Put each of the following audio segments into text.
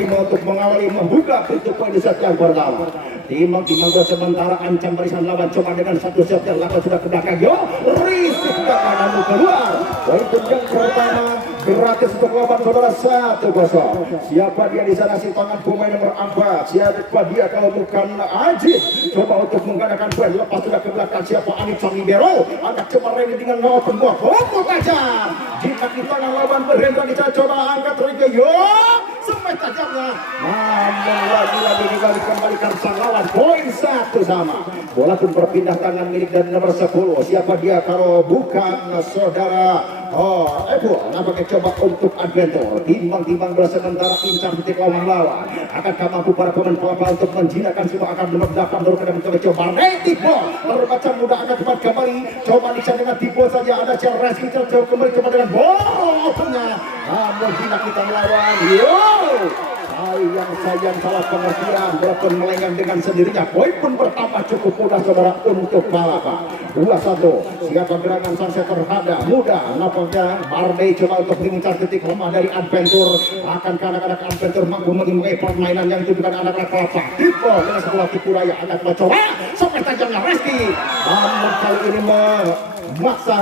5 untuk mengawali membuka pintu poin set yang pertama. Timbang-timbang gol sementara ancam barisan lawan coba dengan satu set yang lawan sudah ke belakang. Yo, risik belakang namun keluar. Poin yang pertama gratis untuk lawan saudara 1-0. Siapa dia di sana si tangan pemain nomor 4? Siapa dia kalau bukan Ajit? Coba untuk menggunakan poin lepas sudah ke belakang. Siapa Anip sang libero? Angkat coba Reni dengan open ball. Pukul tajam. Jika di tangan lawan berhenti di sana coba angkat Reni. Yo, sampai tajamnya. Namun lagi-lagi dibalik-kembalikan sang lawan. Poin 1 sama. Bola pun berpindah tangan milik dan nomor 10. Siapa dia kalau bukan saudara nampaknya coba untuk Adventure. Timbang-timbang bola sementara incar titik lawan. Akankah mampu para pemain pelapor untuk menjinakkan semua akan belakang baru kena mencoba coba tipe terbaca mudah akan cepat kembali. Coba Niksan dengan tipe saja ada Charles kita coba kembali coba dengan bola. Namun jinak kita melawan. Yo, sayang salah pengertian. Bola pun melenggang dengan sendirinya. Poin pun bertambah cukup mudah saudara untuk Palapa. 2-1. Siapa gerangan sang setter Hada mudah. Nampaknya Marley coba untuk mengincar titik lemah dari Adventure. Akankah anak-anak Adventure mampu menilai permainan yang ditujukan anak-anak Palapa? Tipe dengan sebuah tipu daya akan mencoba sampai tajamnya Reski. Namun kali ini memaksa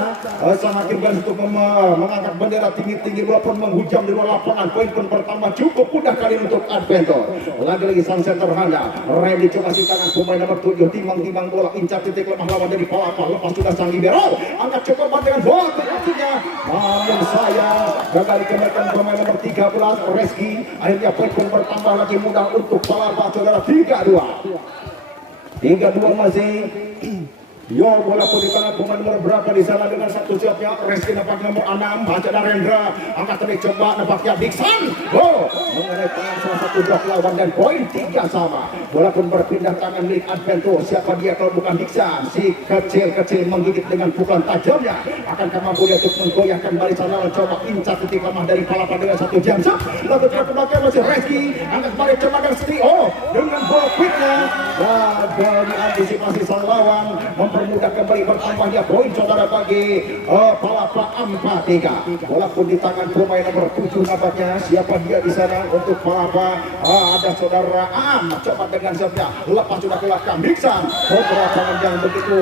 sang hakim garis untuk mengangkat bendera tinggi-tinggi. Bola pun menghujam di luar lapangan. Poin pun bertambah cukup mudah kali untuk Adventure. Lagi-lagi sang center Handa Randy coba si tangan pemain nomor 7. Timbang-timbang bola incar titik lemah lawan dari Palapa. Lepas sudah sang libero angkat coba dengan bola akhirnya. Namun saya gagal dikenakan pemain nomor 13 Reski. Akhirnya poin pun bertambah lagi mudah untuk Palapa saudara. 3-2 masih. Yo, bola pun di tangan pemain nomor berapa di sana dengan satu siapnya Reski nampak nomor 6 baca Narendra angkat tadi coba nampaknya Dixon. Mengenai tangan salah satu blok lawan dan poin 3 sama. Bola pun berpindah tangan milik Adventure. Siapa dia kalau bukan Dixon? Si kecil-kecil menggigit dengan pukulan tajamnya. Akankah mampu dia untuk menggoyahkan barisan lawan? Coba incar titik lemah dari Palapa dengan 1 jam. Lalu ke belakang masih Reski angkat balik coba dengan dengan bola quicknya. Dari antisipasi sang lawan mempermudah kembali bertambahnya poin saudara bagi Palapa 4-3. Bola pun di tangan pemain nomor 7 nampaknya. Siapa dia di sana untuk Palapa? Ada saudara coba dengan siapnya lepas sudah ke belakang Dixon. Beberapa yang begitu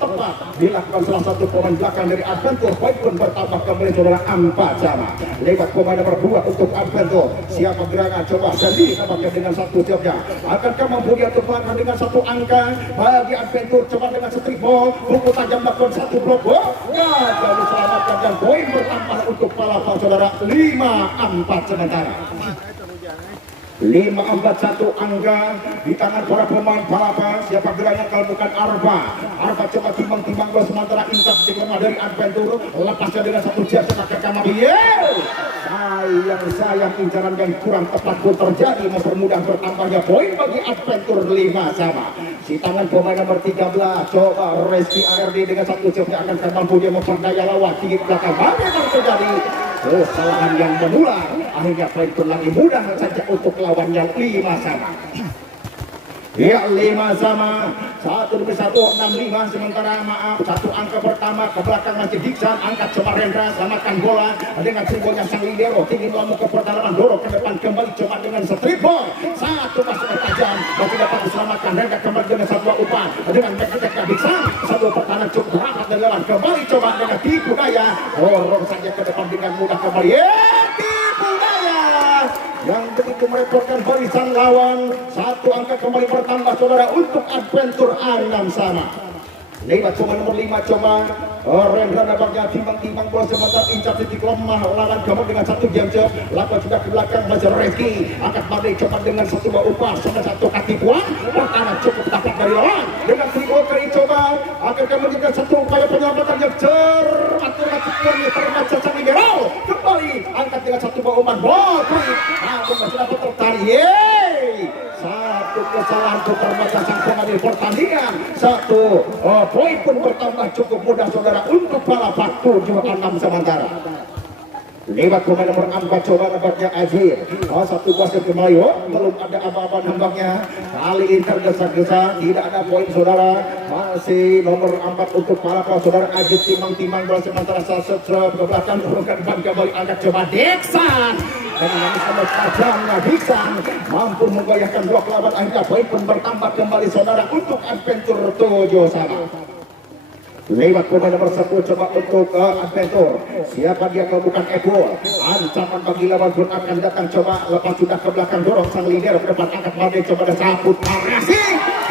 tepat dilakukan salah satu pemain belakang dari Adventure. Poin pun bertambah kembali saudara 4 sama. Lewat pemain nomor 2 untuk Adventure. Siapa gerangan coba sendiri nampaknya dengan satu siapnya. Akankah mampu dia untuk melakukan dengan satu angka bagi Adventure coba dengan strip ball, pukul tajam melakukan satu blok gagal diselamatkan dan poin bertambah untuk Palapa saudara 5-4 sementara. 5-4-1 angka di tangan para pemain Palapa. Siapa gerangan kalau bukan Arfa coba timbang-timbang bola sementara incar titik lemah dari Adventure. Lepasnya dengan satu jam ke Kamari. Sayang incaran yang kurang tepat pun terjadi mempermudah bertambahnya poin bagi Adventure 5 sama. Si tangan pemain nomor 13 coba Reski ARD dengan satu jabnya akan mampu dia memperdaya lawan tinggi belakang. Bagaimana terjadi kesalahan yang menular? Akhirnya poin pun lagi mudah saja untuk lawan yang 5 sama. Ya 5 sama. 1-1-6-5 sementara satu angka pertama ke belakang masih Dixon angkat coba Rendra samakan bola dengan tribolnya sang libero tinggi lambung ke pertahanan dorong ke depan kembali coba dengan strip ball satu masuk ke tajam masih dapat diselamatkan Rendra kembali dengan satu upah dengan back-to-back Dixon satu pertahanan cukup rapat dan lawan kembali coba dengan tipu daya dorong saja ke depan dengan mudah kembali tipu daya yang begitu merepotkan barisan lawan. Satu angka kembali bertambah saudara untuk Adventure 6 sama. Lewat pemain nomor 5 coba Rendra nampaknya timbang-timbang bola sebentar incar titik lemah lawan kembali dengan satu jam lakukan sudah ke belakang masih Reski angkat balik coba dengan satu upah sudah satu kaki puan pertahanan cukup dapat dari lawan dengan triple kali coba akan kembali dengan satu upaya penyelamatan yang cermat terbaca sang libero kembali angkat dengan satu umpan bola namun masih dapat tertarik satu kesalahan terbaca sang pengambil pertandingan satu poin pun bertambah cukup mudah saudara untuk Palapa 7-6 sementara. Lewat pemain nomor 4 coba nampaknya Azir satu wasit kembali belum ada apa-apa nampaknya kali ini tergesa-gesa tidak ada poin saudara masih nomor 4 untuk Palapa saudara Azir timbang-timbang bola sementara Sastra ke belakang turunkan ban kembali angkat coba Dixon dan ini sangat tajamnya Diksan mampu menggoyahkan blok lawan. Akhirnya poin pun bertambah kembali saudara untuk Adventure 7 sama. Lewat pemain nomor 1 coba untuk Adventure. Siapa dia kalau bukan Ebol. Ancaman bagi lawan pun akan datang. Coba lepas sudah ke belakang dorong sang leader ke depan angkat badai. Coba ada sabut Arasi.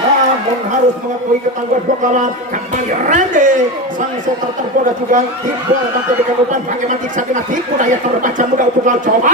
Namun harus mengakui ketangguhan blok lawan. Kembali Randy. Sang setter tergoda juga. Tibol nanti di kedepan. Bagaimana Diksan dengan tipu daya terbaca mudah untuk lawan. Coba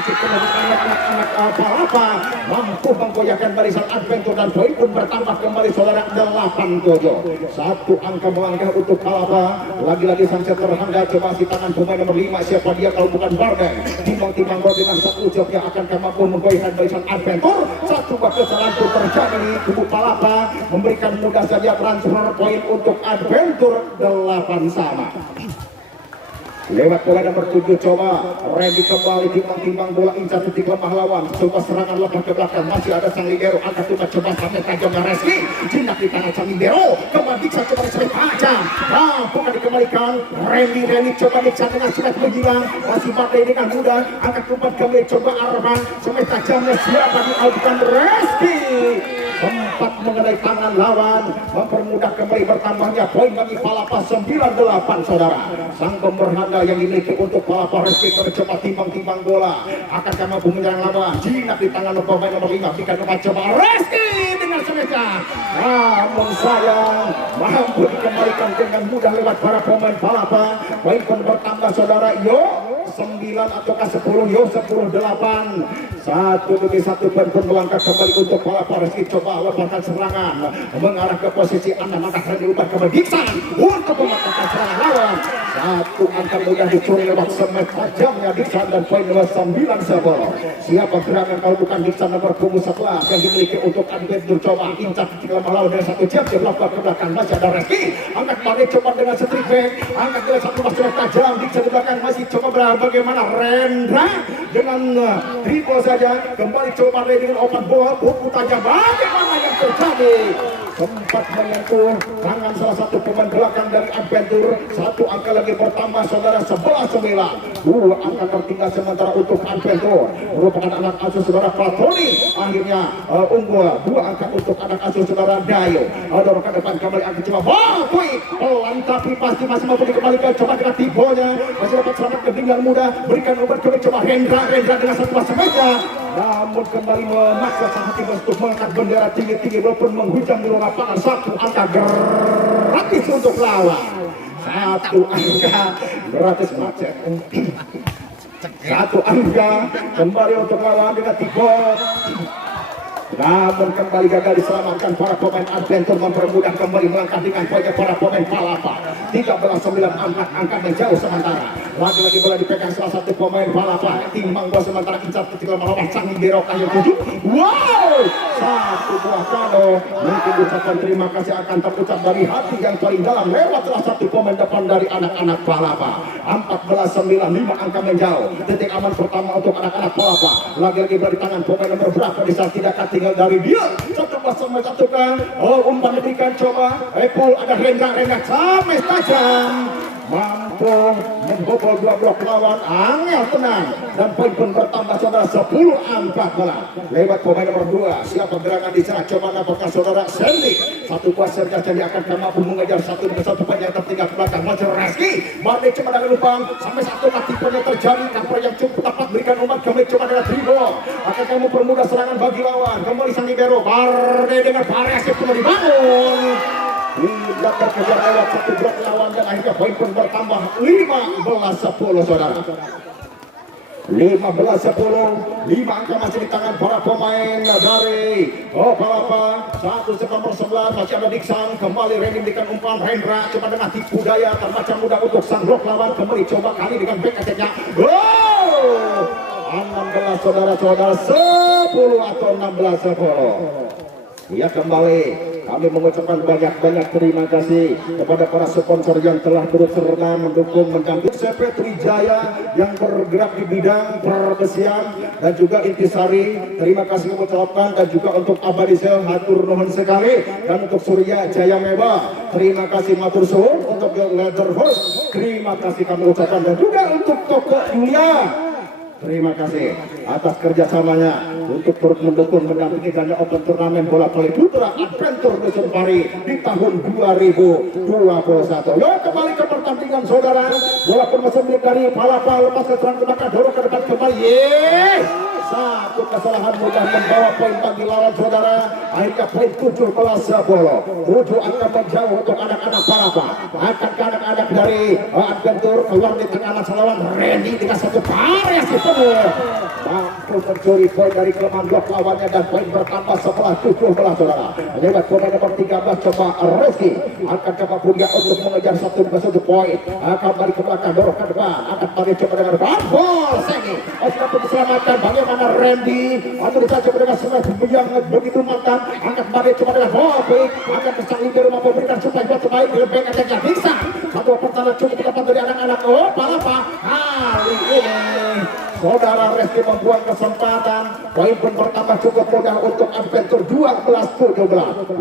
anak-anak Palapa mampu menggoyahkan barisan Adventure dan poin pun bertambah kembali saudara 8-7. Satu angka melangkah untuk Palapa. Lagi-lagi sang setter handal coba si tangan pemain nomor 5 siapa dia kalau bukan Barden. Timbang-timbang dengan satu job yang akan mampu menggoyahkan barisan Adventure. Satu kesalahan pun terjadi di kubu Palapa memberikan mudah saja transfer poin untuk Adventure 8 sama. Lewat bola nomor 7 coba Randy kembali timbang-timbang bola incar titik lemah lawan. Coba serangan lepas ke belakang masih ada sang libero angkat coba sampai tajamnya Reski jinak di tangan sang libero. Kembali Diksan coba disebut tajam bukan dikembalikan Randy coba Diksan dengan surat menghilang masih pakai dengan mudah angkat umpan kembali coba Arman sampai tajamnya siapa diadukan Reski sempat mengenai tangan lawan mempermudah kembali bertambahnya poin bagi Palapa 9-8 saudara. Sang pemberhanda yang dimiliki untuk Palapa Reski mencoba timbang-timbang bola akan mampu menyerang lawan jinak di tangan pemain nomor 5 jika coba Reski dengan semesta namun sayang mampu dikembalikan dengan mudah lewat para pemain Palapa. Poin pun bertambah saudara 9 ataukah 10 10-8 satu demi satu poin pun melangkah kembali untuk Palapa Reski coba lepaskan serangan mengarah ke posisi anak maka diubah ke Diksan untuk mematahkan serangan lawan. Satu angka mudah dicuri lewat semet tajamnya Diksan dan poin nomor 9-10. Siapa gerangan kalau bukan Diksan nomor punggung 11 yang dimiliki untuk Adventure coba incar ketika melawan dengan satu jam dia melakukan ke belakang masih ada Reski angkat balik coba dengan street back angkat dengan satu semet tajam Diksan di belakang masih coba bagaimana Rendra dengan dribble saja kembali coba dengan open bola buku tajam bagaimana yang terjadi sempat menyentuh tangan salah satu pemain belakang dari Adventure. Satu angka lagi bertambah saudara 11-9. Dua angka tertinggal sementara untuk Adventure merupakan anak asuh saudara Platoni akhirnya unggul dua angka untuk anak asuh saudara Dayo. Dorong ke depan kembali angka coba quick pelan tapi pasti masih mampu dikembalikan coba dengan tibonya masih dapat selamat ke dengan mudah berikan obat coba Rendra dengan satu pas meja namun kembali memaksa sang tim untuk mengangkat bendera tinggi-tinggi walaupun menghujam di luar lapangan. Satu angka gratis untuk lawan satu angka gratis macet satu angka kembali untuk lawan dengan Tibor namun kembali gagal diselamatkan para pemain Adventure mempermudah kembali melangkah dengan poinnya para pemain Palapa 13-9 angka menjauh sementara lagi-lagi bola dipegang salah satu pemain Palapa timbang bola sementara incar ketika melawan sang libero kayu 7 wow satu buah kado mungkin ucapan terima kasih akan terucap dari hati yang paling dalam lewat salah satu pemain depan dari anak-anak Palapa 14-9 5 angka menjauh titik aman pertama untuk anak-anak Palapa lagi-lagi bola di tangan pemain nomor berapa di saat tidak tinggal dari dia satu sama satu kan umpan diberikan coba Epul ada Rendra sampai tajam mampu membobol dua blok lawan angel tenang dan poin pun bertambah saudara 10 angka bola lewat pemain nomor 2 siapa gerangan di sana coba nampakkan saudara Sandy satu buah serga jadi akan mampu mengejar satu demi satu poin yang tertinggal ke belakang Majer Reski Bardi coba dengan lubang sampai satu tipunya terjadi kapal yang cukup tepat berikan umpan kembali coba dengan dribble akan kamu permudah serangan bagi lawan kembali sang libero Bardi dengan variasi pun dibangun tidak terkejar lewat satu blok lawan dan akhirnya poin pun bertambah 15-10 saudara 15-10 5 angka masih di tangan para pemain dari Palapa satu nomor 11 masih ada Diksan kembali Randy memberikan umpan Rendra coba dengan tipu daya terbaca mudah untuk sang blok lawan kembali coba kali dengan back attack-nya 16 saudara-saudara 10 atau 16-10 ya kembali kami mengucapkan banyak-banyak terima kasih kepada para sponsor yang telah terus serta mendukung mendampingi CP Trijaya yang bergerak di bidang perbesian dan juga Intisari terima kasih mengucapkan dan juga untuk Abadisel hatur nuhun sekali dan untuk Surya Jaya Meba terima kasih matur suwun untuk Leather Horse terima kasih kami ucapkan dan juga untuk Toko Julia Terima kasih atas kerjasamanya untuk turut mendukung mendampingi Ganda Open Turnamen Bola Voli Putra Adventure Dusun Pari di tahun 2021. Yuk kembali ke pertandingan saudara. Bola pun masih milik dari Palapa, lepas ke serang ke belakang, dorong ke depan kembali. Satu kesalahan mudah membawa poin bagi lawan saudara. Akhirnya poin 17 bola. 7 angka menjauh untuk anak-anak Palapa. Akan ke anak-anak dari Adventure keluar di tengah masa lawan. Randy dengan satu variasi penuh mampu mencuri poin dari kelemahan blok lawannya dan poin bertambah setelah 17 saudara. Lewat pemain nomor 13 coba Reski akan coba punya untuk mengejar satu poin. Akan balik ke belakang, dorong ke depan, akan balik coba dengan ball Sengi. Sudah diselamatkan bagaimana Randy atau bisa coba dengan serangan yang begitu mantap. Akan balik coba dengan ball baik, akan bisa libero mampu memberikan supaya buat terbaik lebih attack-nya bisa. Satu pertahanan cukup tepat dari anak-anak Palapa. Kali ini saudara Reski membuang kesempatan. Poin pun bertambah cukup mudah untuk Adventure 12-17.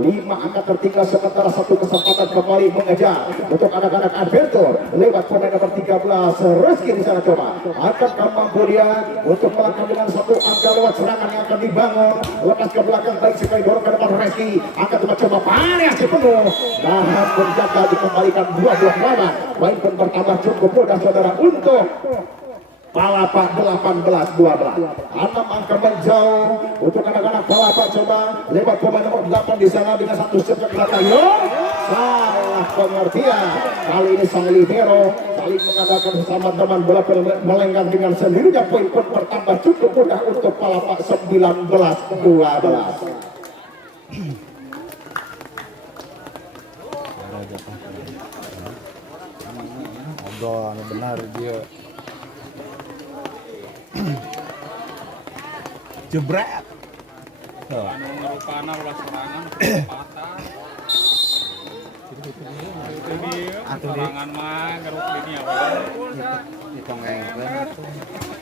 5 angka tertinggal sementara satu kesempatan kembali mengejar untuk anak-anak Adventure lewat pemain nomor 13 Reski di sana coba akan mampu dia untuk melangkah dengan satu angka lewat serangan yang akan dibangun lepas ke belakang baik sekali dorong ke depan Reski akan coba variasi penuh dan menjaga dikembalikan 12 lawan. Poin pun bertambah cukup mudah saudara untuk Palapa 18-12. 6 angka menjauh untuk anak-anak Palapa coba lewat pemain nomor 8 di sana dengan satu set ke belakang. Salah pengertian. Kali ini sang libero saling mengadakan bersama teman bola melenggang dengan sendirinya. Poin pun bertambah cukup mudah untuk Palapa 19-12. Odoh, benar dia. Jebret. Panah ulah serangan patah. Serangan mah garuk ini apa?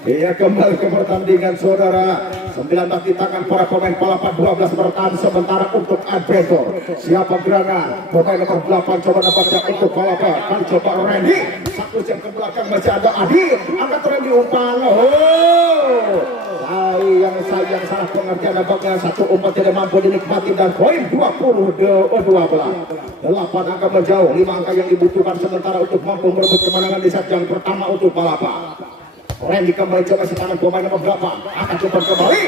Iya kembali ke pertandingan saudara. 19 di tangan para pemain Palapa, 12 bertahan sementara untuk Adventure. Siapa gerangan? Pemain nomor 8 coba dapatnya untuk Palapa. Kan coba Randy. Satu jam ke belakang masih ada Adi. Angkat Randy umpan. Sayang sangat pengertian nampaknya satu umpan tidak mampu dinikmati dan poin 20-12. 8 angka menjauh, 5 angka yang dibutuhkan sementara untuk mampu merebut kemenangan di set yang pertama untuk Palapa. Randy kembali coba setangan pemain nomor 8 akan coba kembali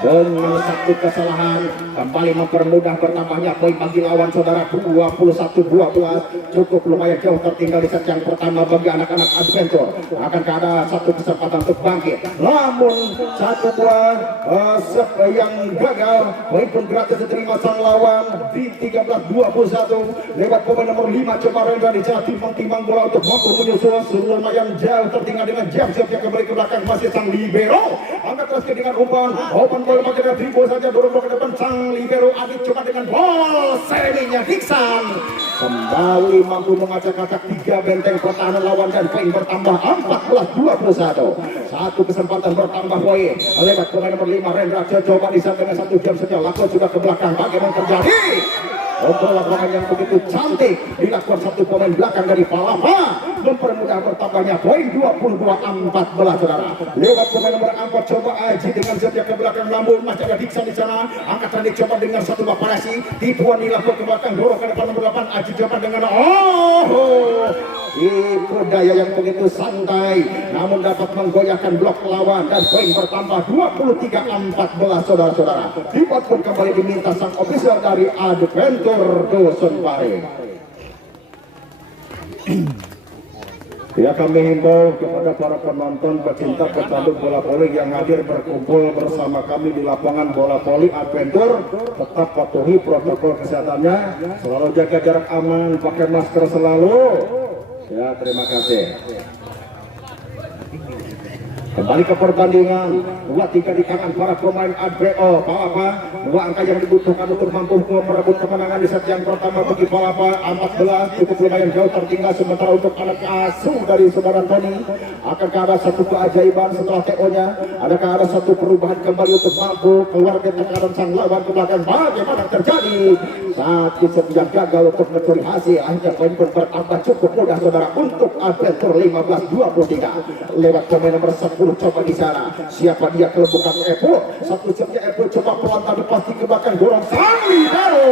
dengan satu kesalahan kembali mempermudah bertambahnya poin bagi lawan saudara. 21-12 cukup lumayan jauh tertinggal di set yang pertama bagi anak-anak Adventure. Akankah ada satu kesempatan untuk bangkit, namun satu buah set yang gagal. Poin pun gratis diterima sang lawan di 13-21 lewat pemain nomor 5 coba Rendra di sana timbang bola untuk mampu menyusul lumayan jauh tertinggal dengan jam yang kembali ke belakang masih sang libero. Angkat terus dengan umpan bola pakai dari dribble saja dorong ke depan sang libero Adit coba dengan ball serinya Dixon kembali mampu mengacak-acak 3 benteng pertahanan lawan dan poin bertambah 14-21. Satu kesempatan bertambah poin lewat pemain nomor 5 Rendra coba di sana dengan 1 jam saja lakukan sudah ke belakang. Bagaimana terjadi? Kontrol lapangan yang begitu cantik dilakukan satu pemain belakang dari Palapa mempermudah bertambahnya poin 22-14 saudara. Lewat pemain nomor 4 coba Aji dengan jam ke belakang namun masih ada Dixon di sana. Angkatan dicoba dengan satu variasi tipuan dilakukan ke belakang dorong ke depan nomor 8 Aji coba dengan itu daya yang begitu santai namun dapat menggoyahkan blok lawan dan poin bertambah 23-14 saudara-saudara. Dibuat pun kembali diminta sang ofisial dari Adventure Dusun Pari. Ya, kami himbau kepada para penonton pecinta pecandu bola voli yang hadir berkumpul bersama kami di lapangan bola voli Adventure, tetap patuhi protokol kesehatannya, selalu jaga jarak aman, pakai masker selalu. Ya, terima kasih. Kembali ke pertandingan 2-3 di tangan para pemain Adreo Palapa. Dua angka yang dibutuhkan untuk mampu merebut kemenangan di set yang pertama bagi Palapa. 14 cukup lumayan jauh tertinggal, sementara untuk anak asuh dari saudara Tony, akankah ada satu keajaiban setelah TO-nya? Adakah ada satu perubahan kembali untuk mampu keluar dari tekanan sang lawan ke belakang? Bagaimana terjadi saat set yang gagal untuk mencuri hasil? Akhirnya poin pun bertambah cukup mudah saudara untuk Adventure 15-23 lewat pemain nomor 10. Coba di sana siapa dia, kelembukan Epo. Satu setnya Epo coba pelan tapi pasti ke belakang, dorong Sandi Daro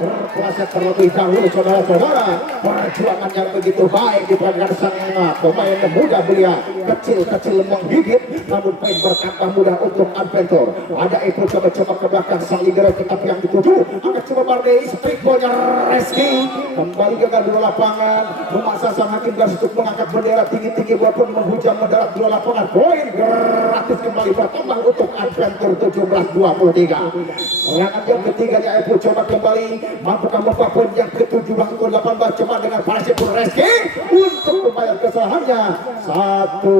berkuasa terlebih dahulu saudara-saudara. Perjuangan yang begitu baik di perangkat sang pemain muda belia, kecil-kecil menggigit, namun poin bertambah mudah untuk Adventure. Ada Epo coba-coba ke belakang Sandi Daro, tetapi yang dituju akan coba Barney speedballnya Reski kembali gagal dua lapangan, memaksa sang hakim garis untuk mengangkat bendera tinggi-tinggi walaupun menghujam mendarat dua lapangan. Poin gratis kembali bertambah untuk Adventure 17-23. Serangan yang ketiganya Epo coba kembali, mampukah membuka poin yang ke-17-18 coba dengan Parasipur Reski untuk membayar kesalahannya. Satu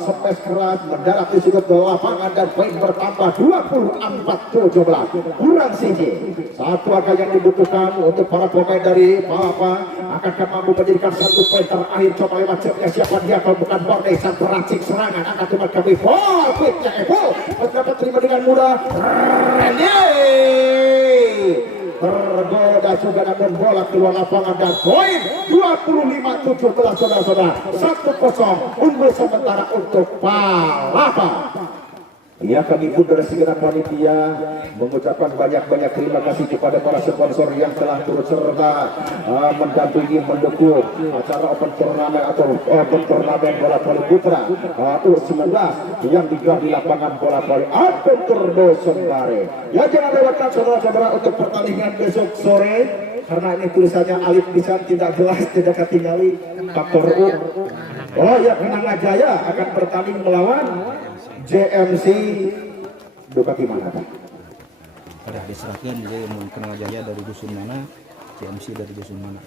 space keras mendarat di sudut lapangan dan poin bertambah 24-17. Kurang siji satu angka yang dibutuhkan untuk para pemain dari Palapa. Akankah mampu menjadikan satu poin terakhir? Coba lewat setnya siapa dia kalau bukan Barney. Sang peracik serangan akan cuma kami ball quicknya Epo dapat terima dengan mudah. Randy tergoda juga namun bola keluar lapangan dan poin 25-17 saudara-saudara. 1-0 unggul sementara untuk Palapa. Ya, kami pun dari segenap panitia mengucapkan banyak-banyak terima kasih kepada para sponsor yang telah turut serta mendampingi mendukung acara Open Turnamen atau Open Turnamen bola voli putra U19 yang digelar di lapangan bola voli Adventure Sembare. Ya, jangan lewatkan saudara-saudara untuk pertandingan besok sore, karena ini tulisannya alif pisan tidak jelas, tidak ketinggali faktor U. Oh ya, Kenanga Jaya akan bertanding melawan JMC Ducati mana? Ada diserahkan dia mau Kenanga Jaya dari dusun mana, JMC dari dusun mana.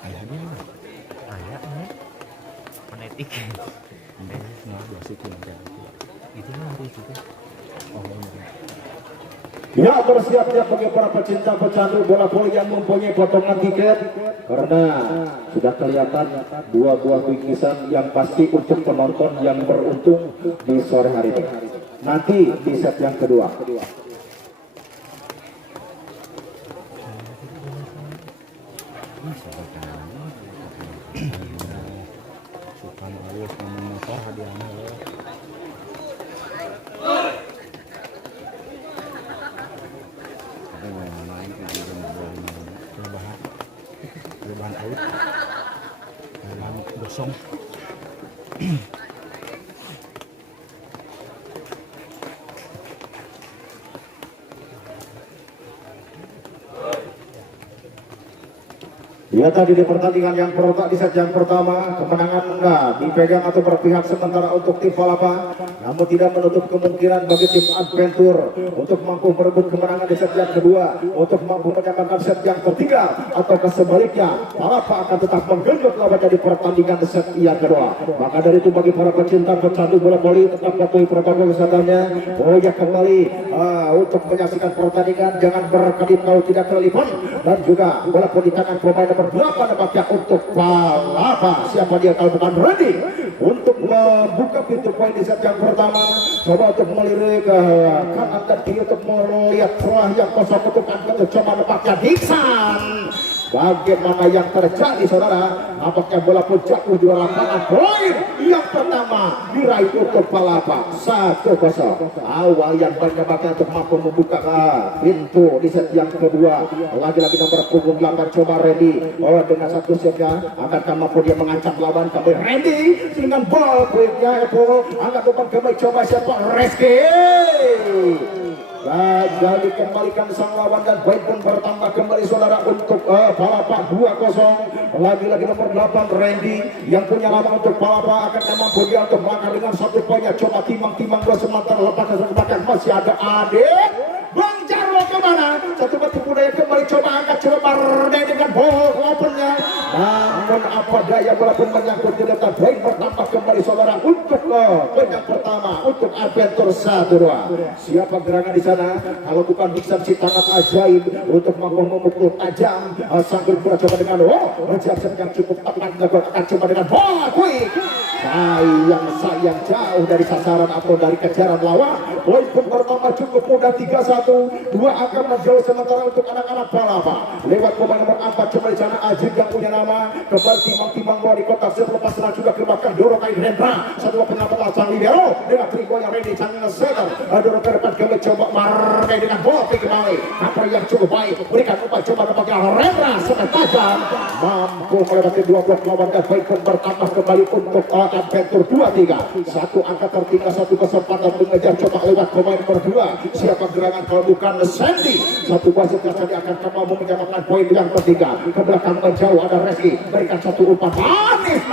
Ayah dia. Ayah ini fonetik. Nggak biasa Itu hari juga. Oh, iya. Ya, bersiap-siap bagi para pecinta pecandu bola voli yang mempunyai potongan tiket, karena sudah kelihatan dua buah bingkisan yang pasti untuk penonton yang beruntung di sore hari ini. Nanti di set yang kedua. Sukan alias memotor hadiahnya. Bahan air, bahan gosong. Ya, tadi di pertandingan yang pertama, di set yang pertama kemenangan dipegang atau berpihak sementara untuk tim Palapa, namun tidak menutup kemungkinan bagi tim Adventure untuk mampu merebut kemenangan di set yang kedua, untuk mampu menyamakan set yang ketiga, atau sebaliknya Palapa akan tetap menggenjot lawannya di pertandingan set yang kedua. Maka dari itu bagi para pecinta pecandu bola voli tetap patuhi protokol kesehatannya. Oh ya, kembali untuk menyaksikan pertandingan jangan berkedip kalau tidak terlibat, dan juga bola voli di tangan pemain nomor 8 nampaknya untuk Palapa. Siapa dia kalau bukan Randy untuk membuka pintu poin di set yang pertama. Coba untuk melirik ke kanan dan kiri untuk melihat celah yang kosong untuk angkat. Coba nampaknya Dixon. Bagaimana yang terjadi saudara? Nampaknya bola pun jatuh di lapangan. Poin yang pertama diraih untuk Palapa 1-0. Awal yang nampaknya untuk mampu membuka pintu di set yang kedua. Lagi-lagi nomor punggung 8 coba Randy. Oh, dengan satu setnya akan mampu dia mengancam lawan. Kembali Randy dengan ball quicknya Epo angkat umpan kembali, coba siapa? Reski. Gagal dikembalikan sang lawan dan poin pun bertambah kembali saudara untuk Palapa 2-0. Lagi-lagi nomor 8 Randy yang punya lama untuk Palapa akan mampu dia untuk mengangkat dengan satu poinnya. Coba timang-timang dua sementara lepas ke belakang masih ada Ade Bang Jarwo kemana? Satu batu budaya kembali coba angkat coba Bardai dengan ball opennya. Namun apa daya bola pun menyangkut di dekat poin bertambah kembali saudara untuk poin yang pertama untuk Adventure 1-2. Siapa gerangan di sana? Kalau bukan Dixon si tangan ajaib untuk mampu memukul tajam. Sanggup bola coba dengan Jackson yang cukup tepat akan coba dengan bola quick. Sayang jauh dari sasaran atau dari kejaran lawan. Poin pun bertambah cukup mudah 3-1. 2 akan menjauh sementara untuk anak-anak Palapa. Lewat pemain nomor 4 coba di sana Ajib yang punya nama. Kembali timbang-timbang bola di kotak selepas setelah juga ke belakang dorong kain Hendra. Satu penampilan sang libero dengan triko yang ready sang setter. Dorong ke depan kembali coba Marne dengan bola kembali. Apa yang cukup baik berikan umpan coba dapatkan Hendra sangat tajam mampu melewati 2 blok lawan dan poin pun bertambah kembali untuk Adventure 2-3. Satu angka tertinggal satu kesempatan untuk mengejar coba lewat pemain nomor 2. Siapa gerangan kalau bukan Sandy. Satu wasit yang tadi akan mampu menyamakan poin yang ketiga. Ke belakang menjauh ada Reski berikan satu umpan manis.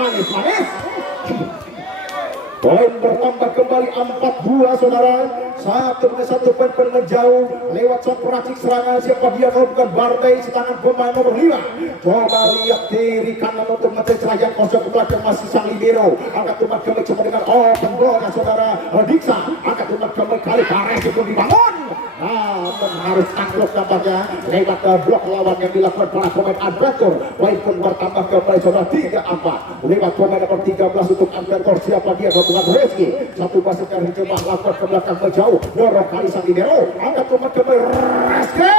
Poin bertambah kembali 4-2 saudara. Satu poin menjauh lewat sang peracik serangan. Siapa dia kalau bukan Bardai si tangan pemain nomor 5. Coba lihat kiri kanan untuk mencari yang kosong ke belakang masih sang libero. Angkat umpan kembali coba dengan open ball ya saudara. Diksa angkat umpan kembali kali Pares itu dibangun. Namun harus takluk nampaknya lewat blok lawan yang dilakukan para pemain Adventure. Poin pun bertambah kembali saudara 3-4 lewat pemain nomor 13 untuk Adventure. Siapa dia kalau bukan Reski. Satu wasit yang coba lakukan ke belakang menjauh. Dorong kali sang libero. Angkat umpan kembali Reski.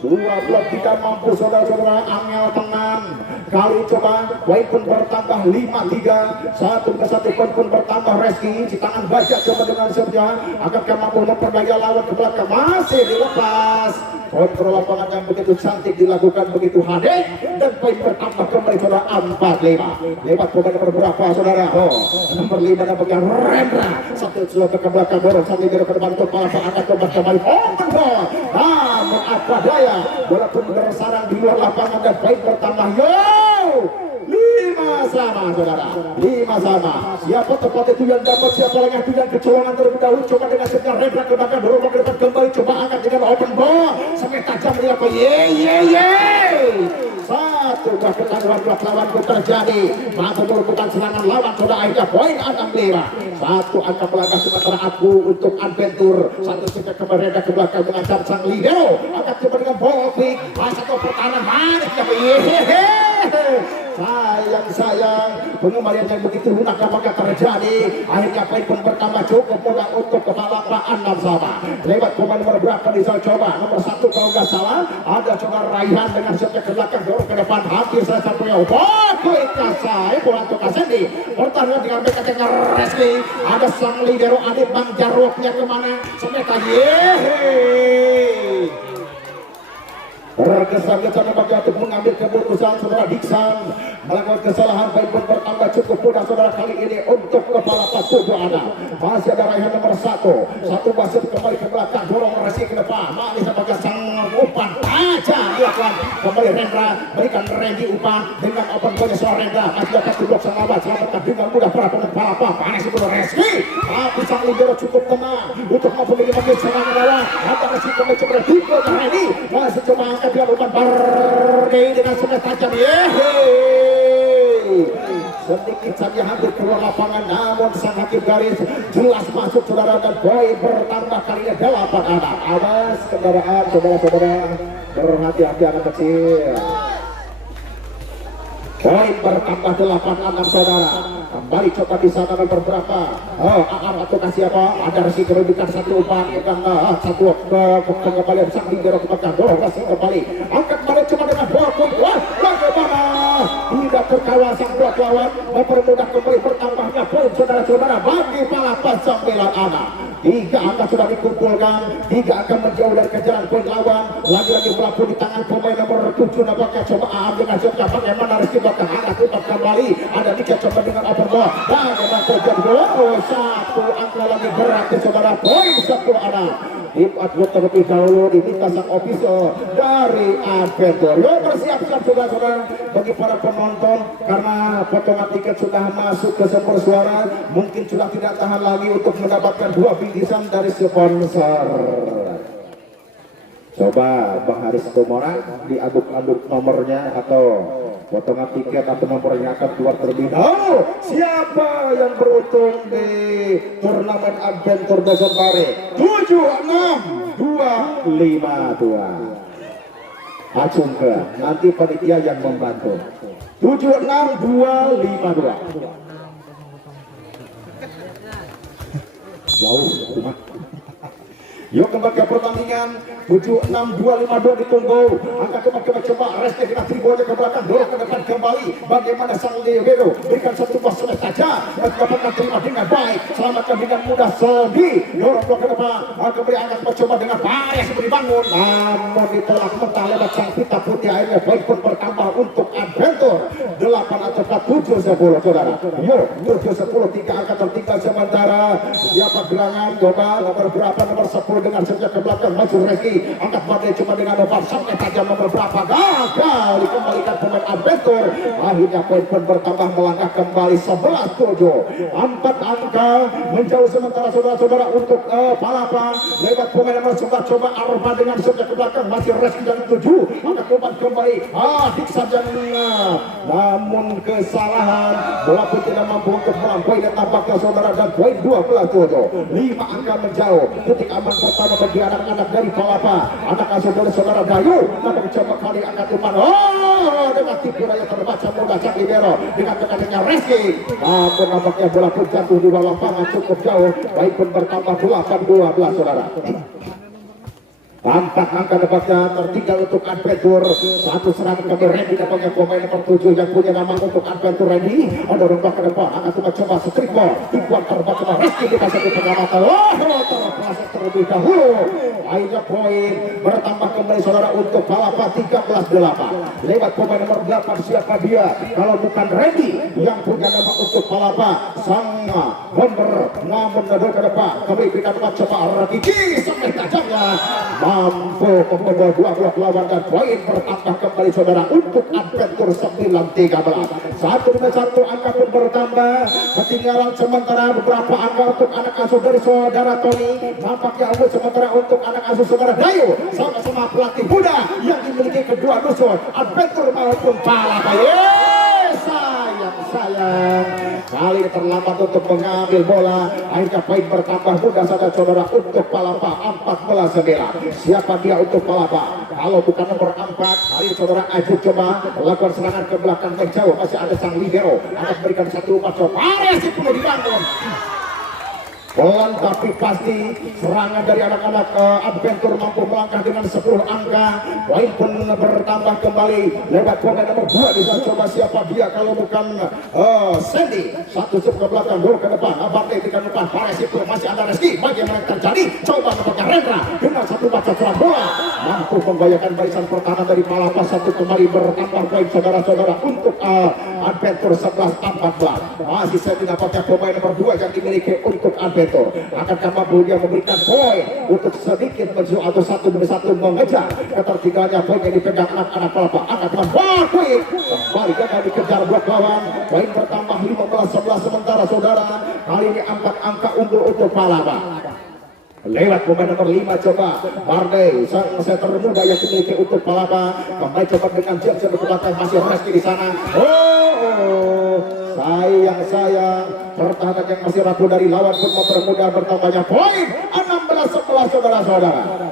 2 blok tidak mampu saudara-saudara. Angel tenang kali coba poin pun bertambah 5-3. 1-1 poin pun bertambah Reski. Si tangan baja coba dengan serja akan mampu memperdaya lawan ke belakang masih dilepas. Kontrol lapangan yang begitu cantik dilakukan begitu hadeh dan poin bertambah kembali saudara 4-5 lewat pemain nomor berapa saudara? Nomor 5 nampaknya Rendra. Satu sudah ke belakang dorong satu ke depan untuk Palapa akan coba kembali open ball. Namun apa daya bola pun bersarang di luar lapangan dan poin bertambah 5 sama saudara. 5 sama. Siapa tepat itu yang dapat, siapa lagi itu yang kecolongan terlebih dahulu. Coba dengan sejarah Rendra ke belakang dorong ke depan kembali coba angkat dengan open ball sampai tajam dilakukan satu keketangguhan blok lawan pun terjadi. Mampu merupakan serangan lawan saudara akhirnya poin 6-5. Satu angka pelanggar sementara aku untuk Adventure. Satu sudah kembali ke belakang mengancam sang libero. Angkat coba dengan ball kick. Satu pertahanan manis sayang pengembalian yang begitu lunak apakah terjadi. Akhirnya poin pun bertambah cukup mudah untuk kepala Pak 6 sama lewat pemain nomor berapa di sana coba nomor 1 kalau nggak salah ada coba Raihan dengan setnya ke belakang dorong ke depan hampir selesai punya quick kasai bola untuk Kasendi pertahanan dengan mereka dengan Reski. Ada sang libero Adit Bang Jaroknya kemana semeta tergesa-gesa nampaknya untuk mengambil keputusan saudara Dixon melakukan kesalahan. Poin pun bertambah cukup mudah saudara kali ini untuk kepala Patubu ada masih ada Raihan nomor 1. Satu wasit kembali ke belakang dorong Reski ke depan manis nampaknya sang umpan tajam dilakukan kembali Rendra berikan Randy umpan dengan open ball seorang Rendra masih dapat diblok sang lawan selamatkan dengan mudah para pemain Palapa panas itu Reski tapi sang libero cukup tenang untuk mampu menyebabkan serangan lawan. Ada Reski kembali coba Diko Randy masih coba angkat dia umpan Bardai dengan sangat tajam sedikit saja hampir keluar lapangan namun sang hakim garis jelas masuk saudara dan poin bertambah kalinya 8 anak. Awas kendaraan saudara-saudara berhati-hati anak kecil. Poin bertambah 8-6 saudara. Kembali coba di sana nomor berapa? Atau kasih apa? Ada Reski kerugikan satu umpan, satu kembali sang libero ke belakang. Reski kembali. Angkat balik coba dengan bola pun. Bagaimana? Tidak terkawal sang blok lawan. Mempermudah kembali bertambahnya poin saudara-saudara bagi Palapa 9 anak. 3 angka sudah dikumpulkan. 3 akan menjauh dari kejaran poin lawan. Lagi-lagi bola pun di tangan pemain nomor 7 nampaknya coba dengan siapa bagaimana Reski belakang angkat umpan kembali. Ada Dika coba dengan open ball. Bagaimana terjadi? Satu angka lagi berat saudara poin 10 anak. Dibuat terlebih dahulu diminta sang official dari Adventure. Yo bersiap-siap saudara-saudara bagi para penonton karena potongan tiket sudah masuk ke sumber suara. Mungkin sudah tidak tahan lagi untuk mendapatkan 2 bingkisan dari sponsor. Coba Bang Haris Tumora diaduk-aduk nomornya atau potongan tiket atau nomornya akan keluar terlebih dahulu. Siapa yang beruntung di turnamen Adventure Dosokare 76252. Acung ke nanti panitia yang membantu 76252. Jauh rumah. Yuk kembali ke pertandingan 76252 ditunggu. Angka coba Resti dengan tribonya ke belakang, dorong ke depan kembali. Bagaimana sang Leo berikan satu pas saja, mendapatkan terima dengan baik, selamatkan dengan mudah Sendi, dorong ke depan. Kembali angkat mencoba dengan baik seperti bangun, namun ditolak mentah lewat sang pita putih. Akhirnya poin pun bertambah untuk Adventure 8 atau 7-10 saudara. Yuk 7-10 3 angka tertinggal sementara. Siapa gerangan coba nomor berapa, nomor 10 dengan sejak ke belakang maju Reski, angkat badai cuma dengan Novar sampai tajam nomor berapa, gagal dikembalikan pemain Adventure. Akhirnya poin pun bertambah melangkah kembali 11-7. 4 angka menjauh sementara saudara-saudara untuk Palapa lewat pemain nomor 11 coba Arba dengan sejak ke belakang masih Reski dan 7 angkat umpan kembali Diksa namun kesalahan bola pun tidak mampu untuk melampaui dan tampaknya saudara dan poin 12-7. 5 angka menjauh. Titik aman pertama bagi anak-anak dari Palapa, anak asuh oleh saudara Dayu. Namun coba kali angkat umpan dengan tipu daya terbaca mudah Cak Libero dengan tekanannya Reski, namun nampaknya bola pun jatuh di bawah lapangan cukup jauh. Baik pun bertambah 8-12 saudara. 4 angka dapatnya tertinggal untuk Adventure. Satu serangan kami Randy dapatnya pemain nomor 7 yang punya nama untuk Adventure Randy. Ada rombak ke depan, akan coba strip ball. Dibuat terbaca Reski di satu pengamatan. Terpaksa terlebih dahulu. Akhirnya poin bertambah kembali saudara untuk Palapa 13-8. Lewat pemain nomor 8 siapa dia? Kalau bukan Randy yang punya nama untuk Palapa. Sang bomber namun ke depan. Kembali berikan tempat coba Rakiki sampai tajamnya. Mampu membawa 2 blok lawan dan poin bertambah kembali saudara untuk Adventure 9-13. 1-1 angka pun bertambah. Ketinggalan sementara beberapa angka untuk anak asuh dari saudara Tony. Nampaknya unggul sementara untuk anak asuh saudara Dayu. Sama-sama pelatih muda yang dimiliki kedua dusun Adventure maupun Palapa. Sayang kali terlambat untuk mengambil bola. Akhirnya poin bertambah mudah saja saudara untuk Palapa 14-9. Siapa dia untuk Palapa? Kalau bukan nomor 4 kali saudara Aji coba melakukan serangan ke belakang menjauh. Masih ada sang libero akan berikan satu umpan coba Resi perlu dibangun. Pelan tapi pasti serangan dari anak-anak Adventure mampu melangkah dengan 10 angka. Poin pun bertambah kembali lewat pemain nomor 2. Bisa coba siapa dia kalau bukan Sandy. Satu sub ke belakang, dua ke depan. Abate dengan depan Pares itu masih ada Reski. Bagaimana terjadi? Coba mendapatkan Rendra dengan satu baca serangan bola. Mampu membahayakan barisan pertahanan dari Palapa. Satu kembali bertambah poin saudara-saudara untuk Adventure 11-14. Masih Sandy dapatnya pemain nomor 2 yang dimiliki untuk Adventure. Akankah mampu dia memberikan poin untuk sedikit maju atau satu demi satu mengejar ketertinggalannya poin yang dipegang anak-anak Palapa. Angkat poin kembali gagal dikejar blok lawan. Poin bertambah 15-11 sementara saudara. Kali ini angka unggul untuk Palapa. Lewat pemain nomor 5 coba Bardai sang setter muda yang dimiliki untuk Palapa. Kembali coba dengan siap belakang masih Reski di sana. Sayang pertahanan yang masih rapuh dari lawan pun mempermudah bertambahnya poin 16-11 saudara-saudara.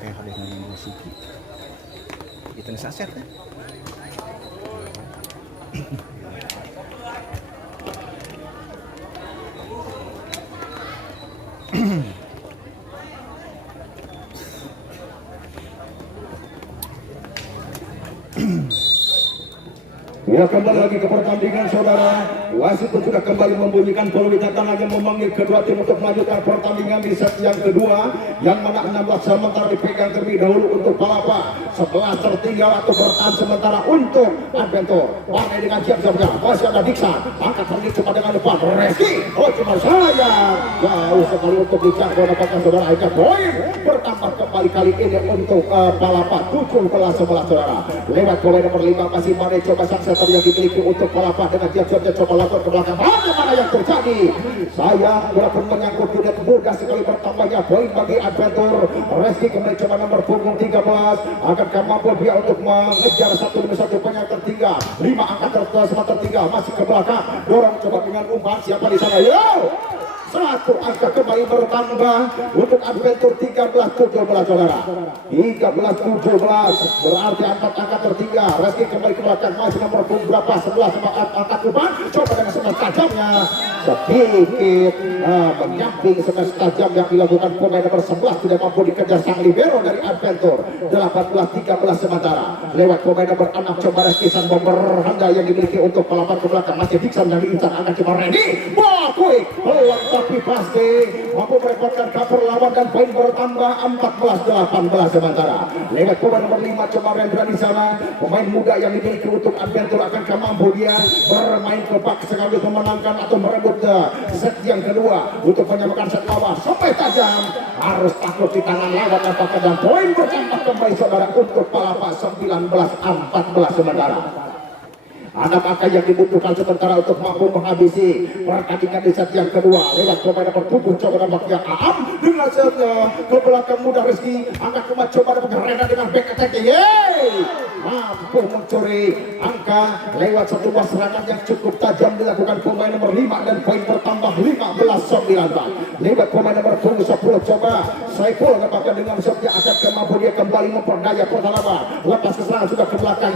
Ada yang musik itu saset kan. Ya kembali lagi ke pertandingan saudara. Wasit pun sudah kembali membunyikan peluit tangan yang memanggil kedua tim untuk melanjutkan pertandingan di set yang kedua, yang mana 16 sementara dipegang terlebih dahulu untuk Palapa, 11 tertinggal atau bertahan sementara untuk Adventure. Pakai dengan siap-siapnya masih ada Diksa, angkat sendiri cuma dengan depan Reski. Cuma sayang jauh sekali untuk Diksa. Dapatkan saudara, akhirnya poin bertambah kembali kembali kali ini untuk Palapa 17-11 saudara. Lewat pemain nomor 5 masih Mane coba sang setter yang dimiliki untuk Palapa dengan dia coba lakukan ke belakang. Bagaimana yang terjadi? Sayang walaupun menyangkut tidak mudah sekali bertambahnya poin bagi Adventure. Reski kembali coba nomor punggung 13 akan mampu dia untuk mengejar satu demi satu penyerang tertinggal. 5 angka tertinggal masih ke belakang. Dorong coba dengan umpan siapa di sana? Yo! Satu angka kembali bertambah untuk Adventure 13-17 saudara. 13-17 berarti 4 angka tertinggal. Reski kembali ke belakang masih nomor berapa? 11 sama angka umpan. Coba dengan smash tajamnya sedikit menyamping smash tajam yang dilakukan pemain nomor 11 tidak mampu dikejar sang libero dari Adventure. 18-13 sementara. Lewat pemain nomor 6 coba Reski sang bomber Handa yang dimiliki untuk pelapan ke belakang masih Dixon yang diincar akan coba ready. Wah quick peluang tapi pasti mampu merepotkan cover lawan dan poin bertambah 14-18 sementara. Lewat pemain nomor 5 coba Rendra di sana. Pemain muda yang dimiliki untuk Adventure akan mampu dia bermain ke bak sekaligus memenangkan atau merebut set yang kedua untuk menyamakan set lawan. Sampai tajam harus takut di tangan lawan apakah dan poin bertambah kembali saudara untuk Palapa 19-14 sementara. Anak angka yang dibutuhkan sementara untuk mampu menghabisi pertandingan di set yang kedua. Lewat pemain nomor 7 coba nampaknya Aam dengan set ke belakang mudah Reski. Angka kemat coba nampaknya Rena dengan back attack. Yeay! Mampu mencuri angka lewat satu buah serangan yang cukup tajam dilakukan pemain nomor 5 dan poin bertambah 15-19. Lewat pemain nomor 10 coba Saiful nampaknya dengan shotnya akan mampu dia kembali memperdaya pertahanan. Lepas keserangan sudah ke belakang.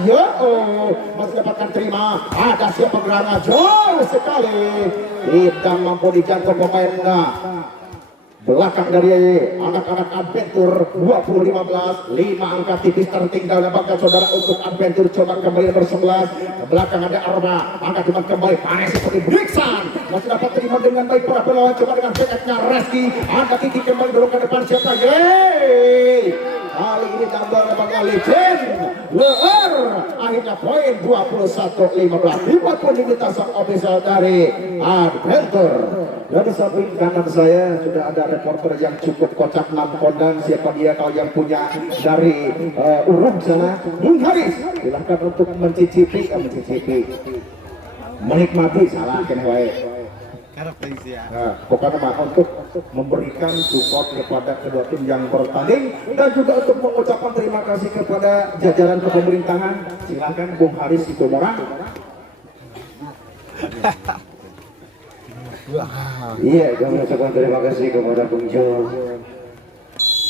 Masih dapatkan terima. Ada siapa gerangan jauh sekali. Tidak mampu dijangkau pemain belakang dari anak-anak Adventure. 20-15 5 angka tipis tertinggal dapatkan saudara untuk Adventure. Coba kembali nomor 11 ke belakang ada Arma. Angka cuma kembali panas seperti Brixan. Masih dapat terima dengan baik para pelawan. Coba dengan backnya Reski. Angka tinggi kembali dorong ke depan siapa? Yeay! Kali ini tambah lembaga legend Leer. Akhirnya poin 21-15. 5 poin diminta sang official dari Adventure. Dan di samping kanan saya sudah ada reporter yang cukup kocak 6 kondang. Siapa dia kalau yang punya dari Urung sana? Bung Haris. Silahkan untuk mencicipi menikmati salah kena wae. Nah, pokoknya untuk memberikan support kepada kedua tim yang bertanding dan juga untuk mengucapkan terima kasih kepada jajaran kepemerintahan. Silakan Bung Haris Situmorang. Iya, kami ucapkan terima kasih kepada Bung Jo.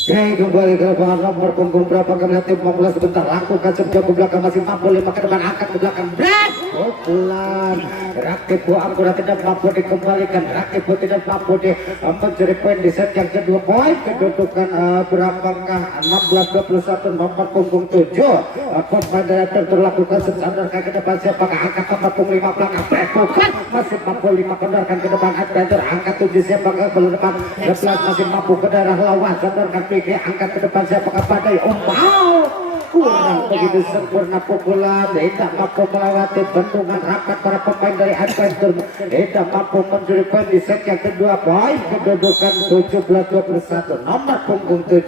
Oke, kembali ke lapangan nomor punggung berapa kami lihat tim 15 sebentar lakukan sejauh ke belakang masih mampu 5 ke depan angkat ke belakang break pelan rakit buah akurat tidak mampu dikembalikan rakit buah tidak mampu mencuri poin di set yang kedua poin kedudukan berapakah 16-21 nomor punggung 7 pemain dari Adventure lakukan standar ke depan siapakah angkat nomor punggung 5 belakang break bukan masih mampu 5 kendorkan ke depan Adventure angkat 7 siapakah ke depan 11 masih mampu ke daerah lawan standarkan PG angkat ke depan siapakah Badai kurang begitu sempurna pukulan tidak mampu melewati bendungan rapat para pemain dari Adventure. Tidak mampu mencuri poin di set yang kedua poin kedudukan 17-21 nomor punggung 7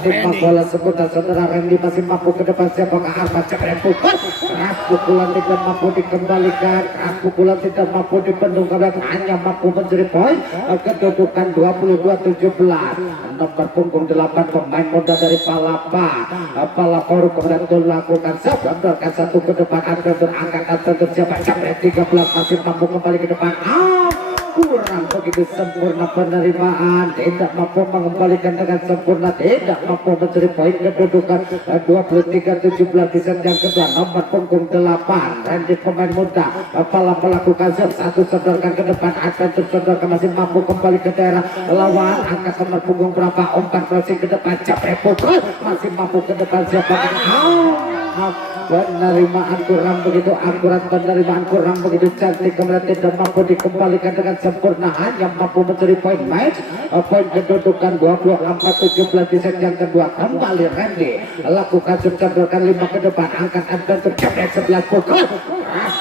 tim bola seputar saudara Randy masih mampu ke depan siapakah Arman cepat pukul keras pukulan tidak mampu dikembalikan keras pukulan tidak mampu dibendung karena hanya mampu mencuri poin kedudukan 22-17 nomor punggung 8 pemain muda dari Palapa baru kemudian lakukan sebelumkan satu ke depan Adventure angkat Adventure siapa sampai 13 masih mampu kembali ke depan kurang begitu sempurna penerimaan tidak mampu mengembalikan dengan sempurna tidak mampu mencuri poin kedudukan 23-17 di set yang kedua nomor punggung 8 dan di pemain muda Palapa melakukan satu sodorkan ke depan Adventure sodorkan masih mampu kembali ke daerah lawan angkat nomor punggung berapa umpan crossing ke depan capek pukul masih mampu ke depan siapa penerimaan kurang begitu akurat penerimaan kurang begitu cantik kemudian tidak mampu dikembalikan dengan sempurna hanya mampu mencuri poin match poin kedudukan 24-17 di set yang kedua kembali Randy lakukan subscriberkan 5 ke depan angkat Adventure capek 11 pukul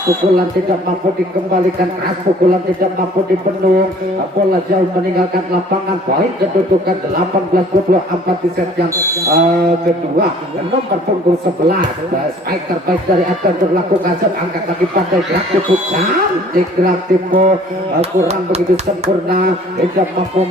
pukulan tidak mampu dikembalikan, pukulan tidak mampu dibendung, bola jauh meninggalkan lapangan. Poin kedudukan 18-24 di set yang kedua. Nomor punggung 11 striker baik dari Adventure lakukan set, angkat kaki pandai, gerak tipu cantik, gerak tipu kurang begitu sempurna, tidak mampu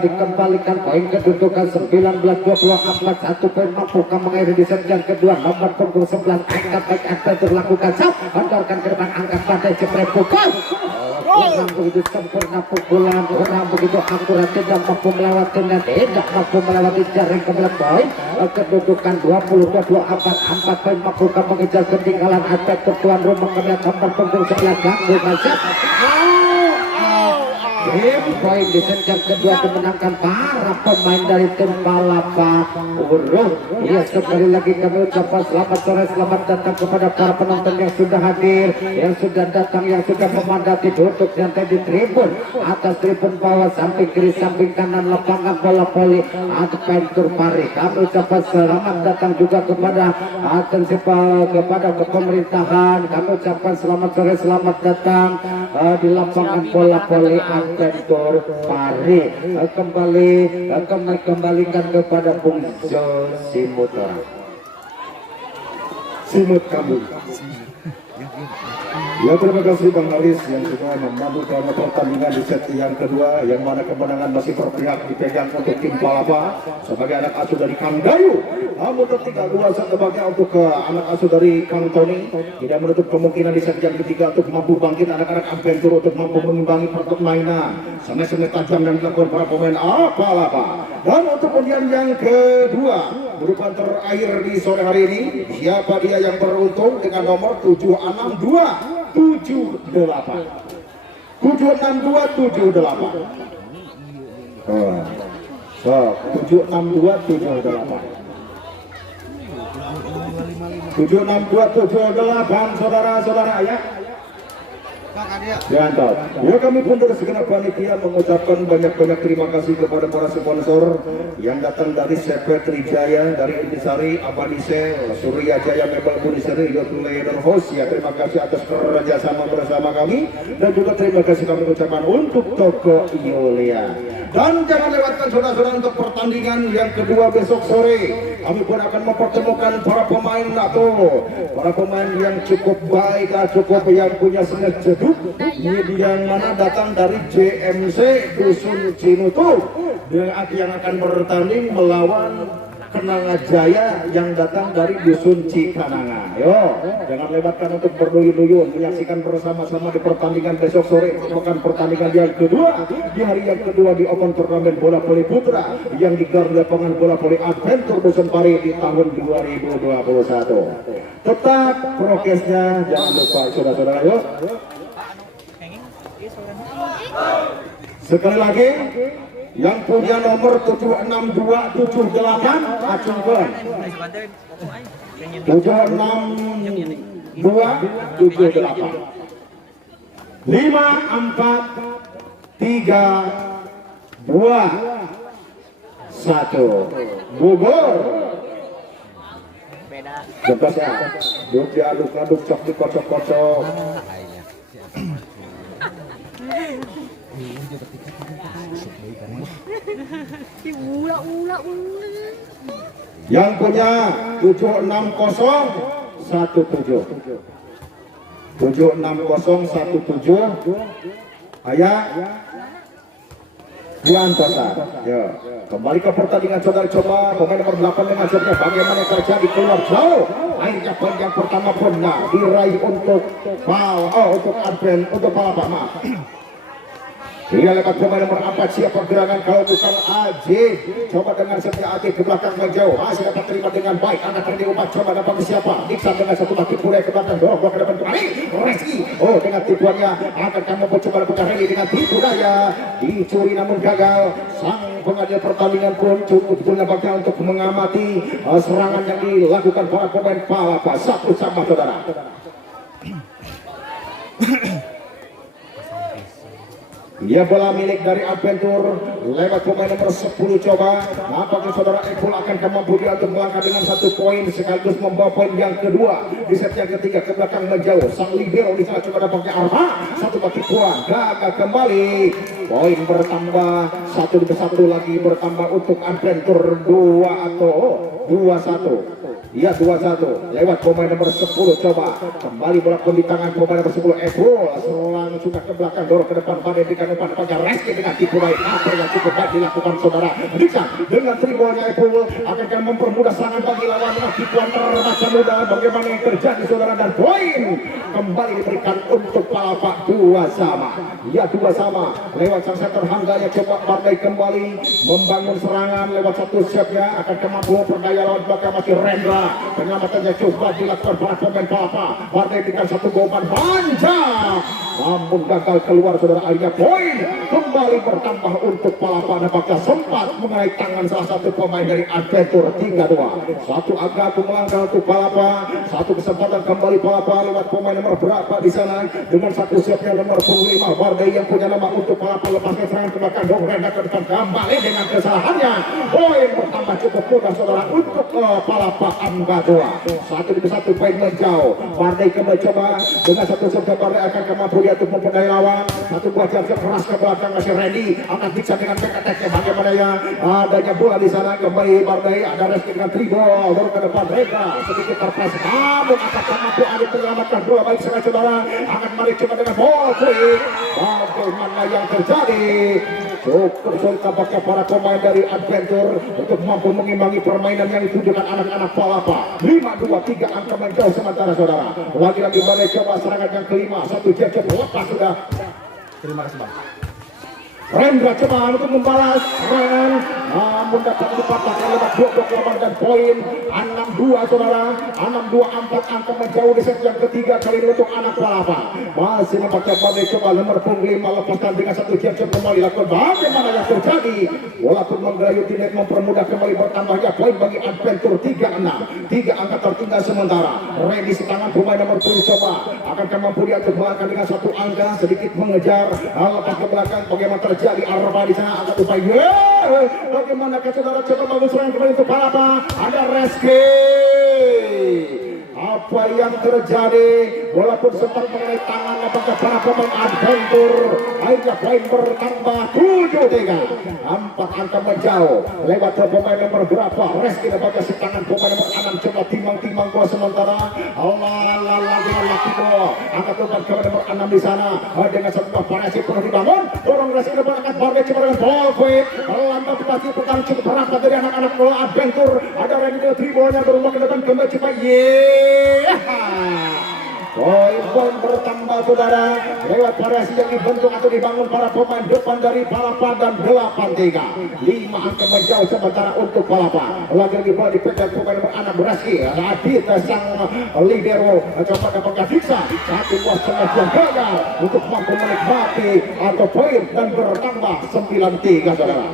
dikembalikan. Poin kedudukan 19-24, 1 poin mampu mengakhiri di set yang kedua. Nomor punggung 11 angkat baik Adventure lakukan set, kendorkan ke depan, angkat pandai, jepret pukul, kurang begitu sempurna pukulan, kurang begitu akurat, tidak mampu melewatinya, tidak mampu melewati jaring kebelah. Poin kedudukan 20-24, 4 poin mampu mengejar ketinggalan Adventure tuan rumah kebelah. Nomor punggung 11 ganggu masuk. Game poin di set yang kedua dimenangkan para pemain dari tim Palapa Urung. Ya, sekali lagi kami ucapkan selamat sore, selamat datang kepada para penonton yang sudah hadir, yang sudah datang, yang sudah memadati duduk santai di tribun atas, tribun bawah, samping kiri, samping kanan lapangan bola voli Adventure Pari. Kami ucapkan selamat datang juga kepada kepada pemerintahan. Kami ucapkan selamat sore, selamat datang di lapangan bola voli Adventure Pari. Kembalikan kepada Bung Simut kamu. Ya, terima kasih Bang Aris yang sudah membantu dalam pertandingan di set yang kedua, yang mana kemenangan masih berpihak dipegang untuk tim Palapa sebagai anak asuh dari Kang Dayu. Namun ketika 2-1 sebagai untuk anak asuh dari Kang Tony, tidak menutup kemungkinan di set yang ketiga untuk mampu bangkit anak-anak Adventure untuk mampu mengimbangi permainan semai-semai tajam yang dilakukan para pemain Palapa. Dan untuk undian yang kedua merupakan terakhir di sore hari ini, siapa dia yang beruntung dengan nomor 76278. 76278. So, 76278. 76278 saudara-saudara ya. Mantap. Ya, kami pun dari segenap panitia mengucapkan banyak-banyak terima kasih kepada para sponsor yang datang dari CP Trijaya, dari Intisari, Abanise, Surya Jaya Mebel Buniseri, Yotule dan Host. Ya, terima kasih atas kerjasama bersama kami, dan juga terima kasih kami ucapkan untuk Toko Yulia. Dan jangan lewatkan saudara-saudara untuk pertandingan yang kedua besok sore. Kami pun akan mempertemukan para pemain para pemain yang cukup baik, cukup yang punya senet jeduk, yang mana datang dari JMC Dusun Cinutu, yang akan bertanding melawan Kenanga Jaya yang datang dari Dusun Cikananga. Yo, jangan lewatkan untuk berduyun-duyun menyaksikan bersama-sama di pertandingan besok sore, merupakan pertandingan yang kedua di hari yang kedua di Open Turnamen Bola Voli Putra yang digelar di lapangan bola voli Adventure Dusun Pari di tahun 2021. Tetap prokesnya jangan lupa saudara-saudara. Yo, sekali lagi yang punya nomor 76278 acungkan 76278 5431 gugur. Bebas ya, duk diaduk-aduk, cok dikocok-kocok. Yang punya 76017 ayah Diantosa. Ya, kembali ke pertandingan saudara. Coba pemain nomor 8 dengan jobnya bagaimana terjadi, keluar jauh. Akhirnya poin yang pertama benar diraih untuk untuk Palapa. Maaf. Dia lewat pemain nomor 4, siapa gerangan kalau bukan Aji. Coba dengan setia Aji ke belakang menjauh, masih dapat terima dengan baik. Anak dari umat coba dapat ke siapa? Iksan dengan satu kaki pulai ke belakang, dorong ke depan kembali. Reski, dengan tipuannya akan kamu mencoba buka rally dengan tipu daya. Dicuri namun gagal. Sang pengadil pertandingan pun cukup punya bagian untuk mengamati serangan yang dilakukan para pemain Palapa satu sama saudara. Dia bola milik dari Adventure lewat pemain nomor 10 coba. Nampaknya saudara Epul akan mampu dia untuk melangkah dengan 1 poin sekaligus membawa poin yang kedua di set yang ketiga ke belakang menjauh. Sang libero di sana coba dapatnya Arha, 1 bagi Puan, gagal kembali. Poin bertambah 1-1 lagi bertambah untuk Adventure 2 atau 2-1. Iya 2-1 lewat pemain nomor 10 coba kembali bola pun di tangan pemain nomor 10 Epul, selang sudah ke belakang dorong ke depan pada di kanan pada Reski dengan tipu baik apa yang cukup baik dilakukan saudara Dika dengan tribolnya Epul akan mempermudah serangan bagi lawan dengan tipuan terbaca mudah. Bagaimana yang terjadi saudara dan poin kembali diberikan untuk Palapa 2 sama. Ya 2 sama lewat sang setter handalnya coba Partai kembali membangun serangan lewat 1 setnya akan kemampuan berdaya lawan belakang masih Rendra. Penyelamatannya coba dilakukan para pemain Palapa. Partai dengan 1 goban panjang namun gagal keluar saudara. Akhirnya poin kembali bertambah untuk Palapa. Nampaknya sempat mengenai tangan salah satu pemain dari Adventure 3-2. 1 agak melangkah untuk Palapa. 1 kesempatan kembali Palapa lewat pemain nomor berapa di sana dengan 1 setnya nomor 5 Partai yang punya nama untuk Palapa lepaskan serangan ke belakang dong Rendra ke depan kembali dengan kesalahannya. Poin bertambah cukup mudah saudara untuk Palapa angka 2. 1-1 poin menjauh. Partai kembali coba dengan 1 set Partai akan mampu dia untuk memperdaya lawan. 1 buah jam keras ke belakang masih Randy angkat Diksa dengan PKTK. Bagaimana ya adanya bola di sana kembali Partai ada Reski dengan tribol dorong ke depan Rendra sedikit terpleset namun akan mampu ada menyelamatkan bola baik sekali saudara. Akan mari coba dengan ball quick. Bagaimana yang terjadi? Cukup sulit tampaknya para pemain dari Adventure untuk mampu mengimbangi permainan yang ditujukan anak-anak Palapa. 5-2-3 angka menjauh sementara saudara. Lagi-lagi Badai coba serangan yang kelima. 1 jab lepas sudah. Terima kasih bang. Rendra coba untuk membalas serangan namun dapat dipatahkan lewat 2 dan poin 6-2 saudara. 6-2-4 angka menjauh di set yang ketiga kali ini untuk anak Palapa. Masih nampaknya Badai coba nomor 5 lepaskan dengan 1 jab kembali lakukan. Bagaimana yang terjadi? Bola pun menggerayut tidak mempermudah kembali bertambahnya poin bagi Adventure 3-6. 3 angka tertinggal sementara. Randy di tangan pemain nomor 10 coba akan mampu dia untuk melangkah dengan 1 angka sedikit mengejar lepas ke belakang. Bagaimana terjadi Arba di sana angkat upaya. Bagaimana saudara coba bagus serangan kembali untuk Palapa. Ada Reski. Apa yang terjadi? Bola pun sempat mengenai tangan apakah para pemain Adventure. Akhirnya poin bertambah 7-3. 4 angka menjauh lewat pemain nomor berapa? Reski dapatnya si tangan pemain nomor 6 coba timang-timang bola sementara. Allah laki bola. Angkat umpan ke nomor 6 di sana dengan sebuah variasi penuh dibangun. Dorong Reski depan akan Partai coba dengan ball quick. Lambat pasti pertahanan cukup rapat dari anak-anak bola Adventure. Ada Randy tribolnya berubah ke depan kembali cepat. Poin bertambah saudara lewat variasi yang dibentuk atau dibangun para pemain depan dari Palapa dan 8-3. 5 angka menjauh sementara untuk Palapa. Lagi bola dipegang pemain nomor 6 Reski. Adit sang libero coba dapatkan Diksa. 1 buah setengah yang gagal untuk mampu menikmati atau poin dan bertambah 9-3 saudara.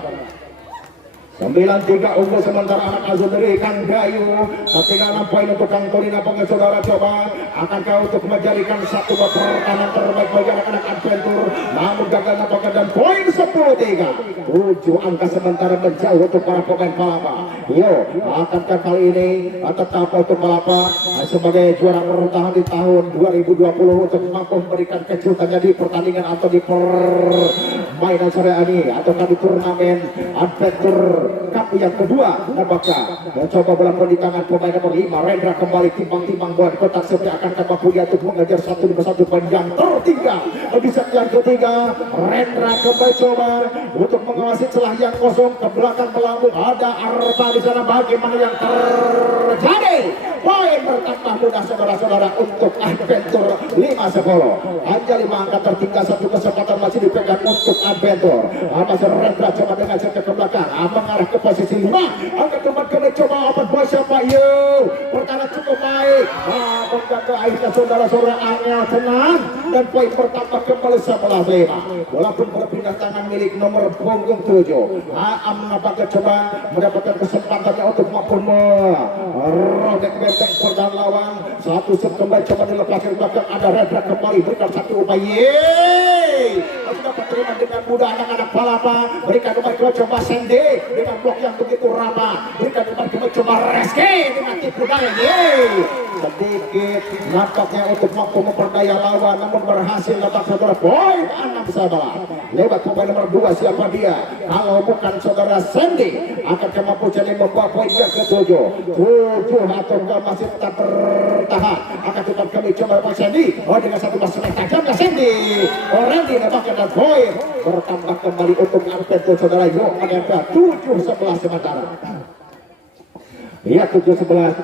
9-3 unggul sementara anak Azul dari Kang Gayu. Ketinggalan poin untuk Kang Tony. Nampaknya saudara coba akankah untuk menjadikan 1 pertahanan terbaik bagi anak-anak Adventure namun gagal nampaknya dan poin 10-3. 7 angka sementara menjauh untuk para pemain Palapa. Yo, akankah kali ini tetap untuk Palapa sebagai juara bertahan di tahun 2020 untuk mampu memberikan kejutannya di pertandingan atau di permainan sore ini ataukah di turnamen Adventure Cup yang kedua. Nampaknya mencoba bola di tangan pemain nomor 5 Rendra kembali timbang-timbang bola di kotak seperti akan mampu dia untuk mengejar 1-1 poin yang tertinggal di set yang ketiga. Rendra kembali coba untuk mengawasi celah yang kosong ke belakang melambung. Ada Arba di sana. Bagaimana yang terjadi? Poin bertambah mudah saudara-saudara untuk Adventure 5-10. Hanya 5 angka tertinggal. 1 kesempatan masih dipegang untuk Adventure. Masih Rendra coba dengan set ke belakang mengarah ke posisi 5. Angkat tempat kembali coba open boy siapa yuk. Pertahanan cukup baik. Menjaga akhirnya saudara-saudara angel tenang dan poin bertambah kembali 11-5. Bola pun berpindah tangan milik nomor punggung 7. Aam nampaknya coba mendapatkan kesempatannya untuk mampu merobek benteng pertahanan lawan. 1 set kembali coba dilepaskan belakang. Ada Rendra kembali berikan 1 upaya. sudah terima dengan mudah anak-anak Palapa. Berikan kembali coba Sandy dengan blok yang begitu ramah. Berikan kembali coba Reski dengan tipu daya. Sedikit nampaknya untuk mampu memperdaya lawan, namun berhasil dapat saudara poin 6 saudara. Lewat pemain nomor 2 siapa dia? Kalau bukan saudara Sandy, akan mampu jadi membawa poin yang ke-7 atau masih tetap bertahan. Akan tetap kami coba Pak Sandy. Dengan satu basket tajamnya Sandy. Randy dapatkan dan poin bertambah kembali untuk Arpeto saudara. Yo ada 7-11 sementara. Iya 7-11.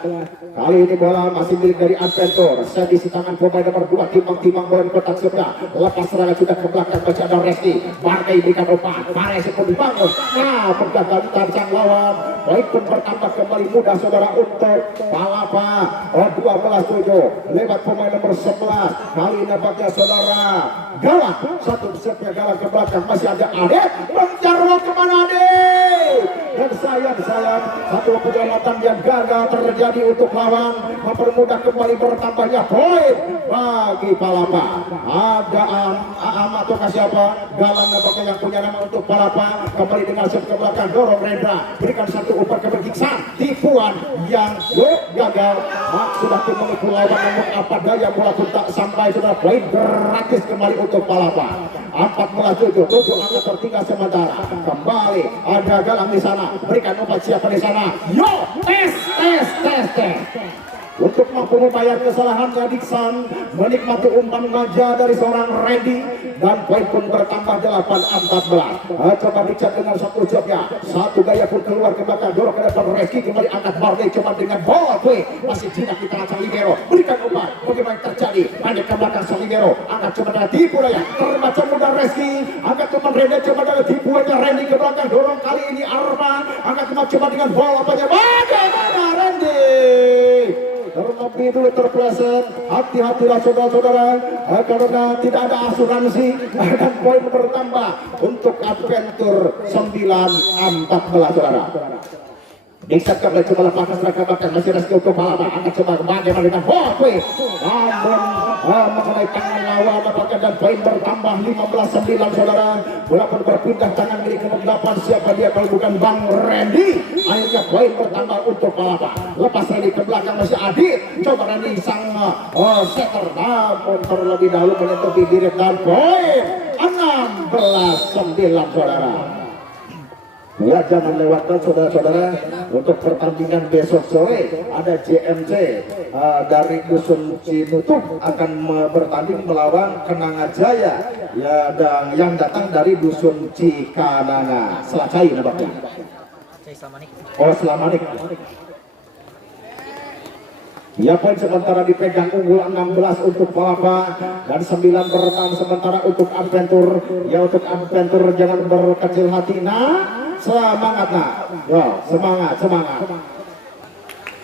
Kali ini bola masih milik dari Adventure. Servis di tangan pemain nomor 2 timbang-timbang bola di kotak sudah. Lepas serangan sudah ke belakang masih ada Resti. Barkei berikan umpan. Fares pun dibangun. Nah bergagal ditancang lawan. Baik pun bertambah kembali mudah saudara untuk Palapa. 12-7 lewat pemain nomor 11. Kali ini nampaknya saudara Galang. Satu setnya Galang ke belakang masih ada Adet. Menjarwo kemana Adet? Dan sayang satu penyelamatan yang gagal terjadi untuk lawan, mempermudah kembali bertambahnya poin bagi Palapa. Ada Am atau siapa? Galang nampaknya yang punya nama untuk Palapa. Kembali dengan set ke belakang dorong Rendra, berikan satu umpan ke Bergiksan. Tipuan yang gagal. Sudah menipu lawan, namun apa daya bola pun tak sampai. Sudah poin gratis kembali untuk Palapa. 14-7 angka tertinggal sementara. Kembali ada Galang di sana. Berikan umpan siapa di sana? Yo, tes. Untuk mampu membayar kesalahannya Diksan, menikmati umpan manja dari seorang Randy, dan poin pun bertambah 8-14. Coba Diksan dengan satu jobnya, satu gaya pun keluar ke belakang, dorong ke depan Reski, kembali angkat Barley, coba dengan bola masih jinak di tangan sang libero, berikan umpan, bagaimana yang terjadi, pandai ke belakang sang libero, angkat coba dengan tipu daya, terbaca mudah Reski, angkat umpan Randy, coba dengan tipuannya Randy ke belakang, dorong kali ini Arma, angkat coba dengan bola, bagaimana Randy? Terlebih dulu terpleset. Hati-hatilah saudara-saudara, karena tidak ada asuransi. Dan poin bertambah untuk Adventure 9-14 saudara. Diksan kembali coba lepaskan serangan belakang, masih Reski untuk Palapa. Angkat coba bagaimana dengan Hotway, namun mengenai tangan lawan apakah, dan poin bertambah 15-9 saudara. Bola pun berpindah tangan milik nomor 8, siapa dia kalau bukan Bang Randy. Akhirnya poin bertambah untuk Palapa. Lepas Randy ke belakang masih Adit, coba Randy sang setter, namun terlebih dahulu menyentuh bibir dan poin 16-9 saudara. Ya, jangan lewatkan saudara-saudara, untuk pertandingan besok sore ada JMC dari Dusun Cinutup akan bertanding melawan Kenanga Jaya ya, dan yang datang dari Dusun Cikananga. Selacai nampaknya. Oh, Selamanik. Ya, poin sementara dipegang unggul 16 untuk Palapa dan 9 bertahan sementara untuk Adventure. Ya, untuk Adventure jangan berkecil hati. Nah, semangat nak. Yo, semangat.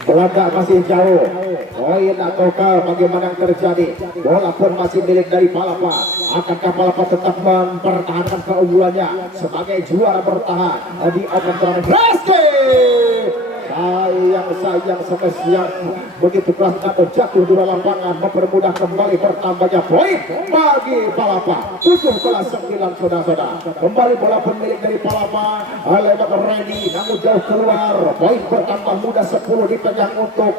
Belanda masih jauh. Poin ataukah bagaimana yang terjadi? Bola pun masih milik dari Palapa. Akankah Palapa tetap mempertahankan keunggulannya sebagai juara bertahan di Adventure? Sayang semestinya begitu keras atau jatuh di dalam lapangan, mempermudah kembali bertambahnya poin bagi Palapa. 17-9 saudara-saudara. Kembali bola pemilik dari Palapa lewat Randy, namun jauh keluar. Poin bertambah mudah 10 dipegang untuk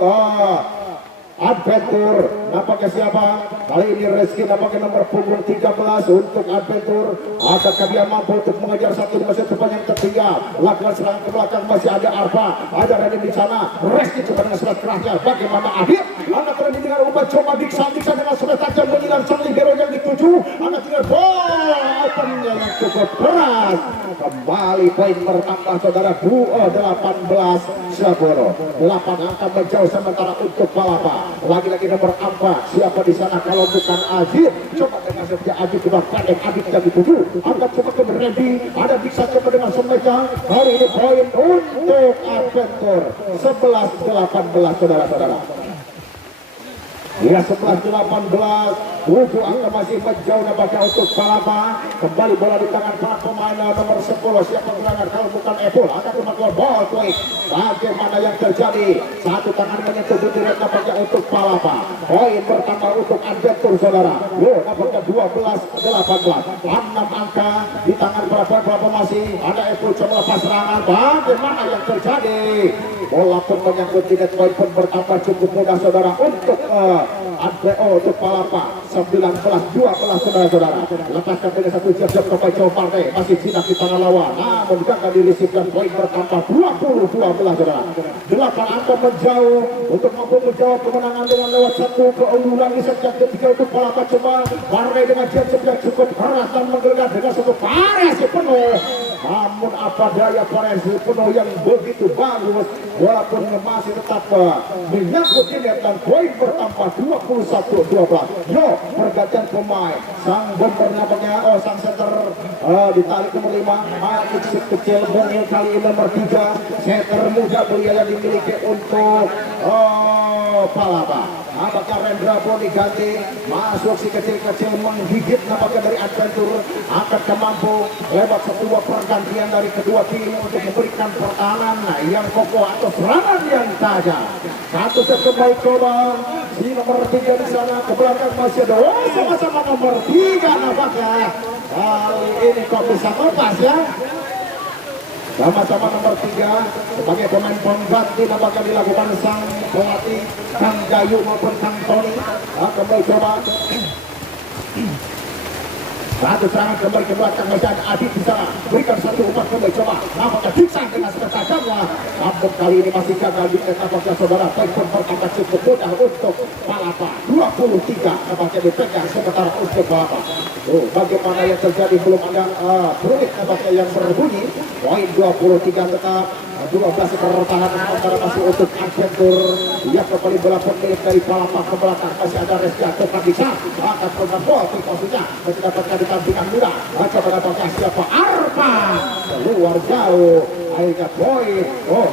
Adventure. Nampaknya siapa? Kali ini Reski nampaknya nomor punggung 13 untuk Adventure. Akankah dia mampu untuk mengejar satu masih depan yang tertinggal? Lakukan serangan ke belakang, masih ada Arfa, ada Randy di sana. Reski coba dengan serat kerasnya. Bagaimana Adit? Anak Randy dengan umpan coba Diksan dengan serat tajam menyilang sang libero yang dituju. Anak tinggal bola opennya yang cukup keras. Kembali poin bertambah saudara 18-10. 8 angka menjauh sementara untuk Palapa. Lagi-lagi nomor 4, siapa di sana kalau bukan Ajit? Coba dengan setia Ajit coba pendek, Ajit yang dituju. Angkat coba ke Randy, ada bisa coba dengan semeja. Hari ini poin untuk Adventure 11-18 saudara-saudara. Ya 11-18 Tujuh angka masih menjauh nampaknya untuk Palapa. Kembali bola di tangan para pemain nomor 10. Siapa gerangan kalau bukan Epul akan melakukan ball quick. Bagaimana yang terjadi? Satu tangan menyentuh butiran nampaknya untuk Palapa. Poin pertama untuk Adventur saudara. Yo nampaknya 12-18. 6 angka di tangan para pemain masih ada Epul coba lepas serangan. Bagaimana yang terjadi? Bola pun menyangkut di net, poin pun bertambah cukup mudah saudara untuk untuk Palapa. 19-12 saudara-saudara. Lepaskan dengan satu jab sampai jauh partai. Masih jinak di tangan lawan. Namun gagal dilisipkan, poin bertambah 20-12 saudara. 8 angka menjauh untuk mampu menjawab kemenangan dengan lewat satu keunggulan di set yang ketiga untuk Palapa. Coba partai dengan jab yang cukup keras dan menggelegar dengan satu variasi penuh. Namun apa daya variasi penuh yang begitu bagus walaupun masih tetap menyangkut di net dan poin bertambah 21-12. Yo pergantian pemain sang bomber nampaknya sang center ditarik nomor 5 kecil mungil kali ini nomor 3 center muda belia yang dimiliki untuk Palapa. Nampaknya Rendra pun diganti masuk si kecil-kecil menggigit nampaknya dari Adventur akan mampu lewat sebuah pergantian dari kedua tim untuk memberikan pertahanan yang kokoh atau serangan yang tajam. Satu set kembali coba si nomor 3 di sana ke belakang masih ada sama-sama nomor 3 nampaknya kali ini kok bisa lepas ya. Sama-sama nomor 3 sebagai pemain pengganti nampaknya dilakukan sang pelatih Kang Jayu maupun Kang Tony. Kembali coba satu serangan kembali ke belakang masih ada Adit di sana berikan satu umpan kembali coba nampaknya bisa dengan seketajamnya. Namun kali ini masih gagal di nampaknya saudara. Poin pun bertambah cukup mudah untuk Palapa 23 nampaknya dipegang sementara untuk Palapa. Bagaimana yang terjadi belum ada peluit nampaknya yang berbunyi. Poin 23 tetap 12 pertahanan sementara masih untuk Adventur. Dia kembali bola pemilik dari Palapa ke belakang masih ada Reski atau bisa akan pegang bola di posisinya masih dapatkan di tampingan muda. Coba nampaknya siapa Arpa keluar jauh akhirnya poin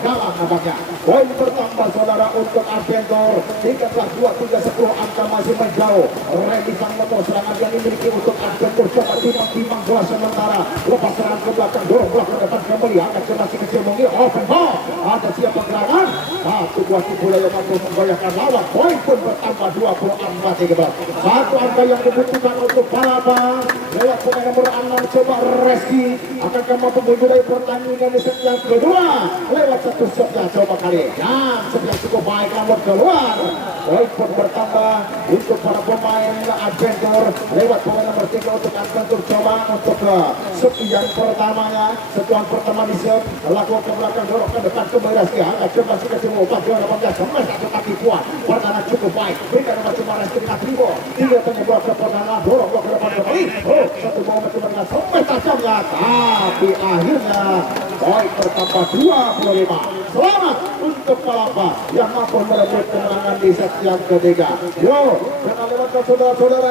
dalam nampaknya. Poin bertambah saudara untuk Adventur 13-2-3-10 angka masih menjauh. Remy sang motor serangan yang dimiliki untuk Adventur coba timbang bola sementara lepas serangan ke belakang dorong bola ke depan kembali akan masih kecil mungkin open ball ada siapa gerangan satu dua bola yang mampu menggoyahkan lawan. Poin pun bertambah 24-13. Satu angka yang dibutuhkan untuk Palapa lewat pemain nomor 6 coba Reski akan mampu memulai pertandingan di set yang kedua lewat satu shot yang coba kali dan yang cukup baik namun keluar. Poin pun bertambah untuk para pemain Adventur lewat pemain nomor 3 untuk Adventur coba untuk set yang pertamanya. Setuan pertama di set lakukan ke belakang dorong ke depan kembali Reski angkat coba si kecil umpan 18 kemas satu kaki kuat pertahanan cukup baik berikan nomor cuma Reski dengan Tribo tidak penyebab ke pertahanan dorong ke depan kembali satu momen cuma dengan sampai tajamnya tapi akhirnya poin bertambah 25. Selamat untuk Palapa yang mampu merebut kemenangan di set yang ketiga. Yo, jangan lewatkan saudara-saudara.